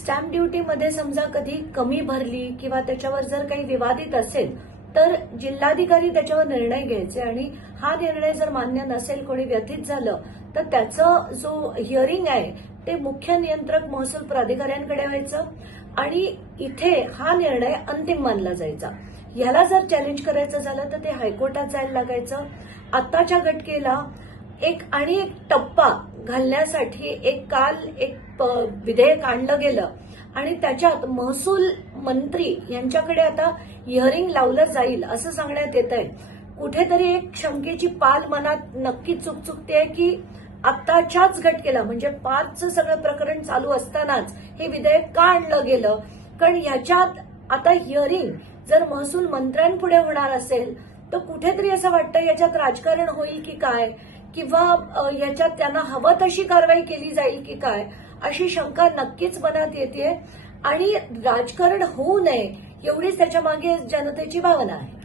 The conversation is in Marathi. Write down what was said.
स्टॅम्प ड्युटीमध्ये समजा कधी कमी भरली किंवा त्याच्यावर जर काही विवादित असेल तर जिल्हाधिकारी त्याच्यावर निर्णय घ्यायचे. आणि हा निर्णय जर मान्य नसेल कोणी व्यथित झालं तर त्याचं जो हिअरिंग आहे ते मुख्य नियंत्रक महसूल प्राधिकाऱ्यांकडे व्हायचं. आणि इथे हा निर्णय अंतिम मानला जायचा. ह्याला जर चॅलेंज करायचं झालं तर ते हायकोर्टात जायला लागायचं. आताच्या घटकेला एक आणि एक टप्पा घालण्यासाठी एक काल एक प- विधेयक आणलं गेलं. आणि त्याच्यात महसूल मंत्री यांच्याकडे आता हिअरिंग लावलं जाईल असं सांगण्यात येत आहे. कुठेतरी एक शंकेची पाल मनात नक्की चुकचुकते आहे की आत्ताच्याच घटकेला म्हणजे पाचचं सगळं प्रकरण चालू असतानाच हे विधेयक का आणलं गेलं? कारण ह्याच्यात आता हिअरिंग जर महसूल मंत्र्यांपुढे होणार असेल तर कुठेतरी असं वाटतं याच्यात राजकारण होईल की काय? किंवा याच्यात त्यांना हवं तशी कारवाई केली जाईल की काय अशी शंका नक्कीच मनात येते आणि राजकारण होऊ नये एवढीच त्याच्यामागे जनतेची भावना आहे.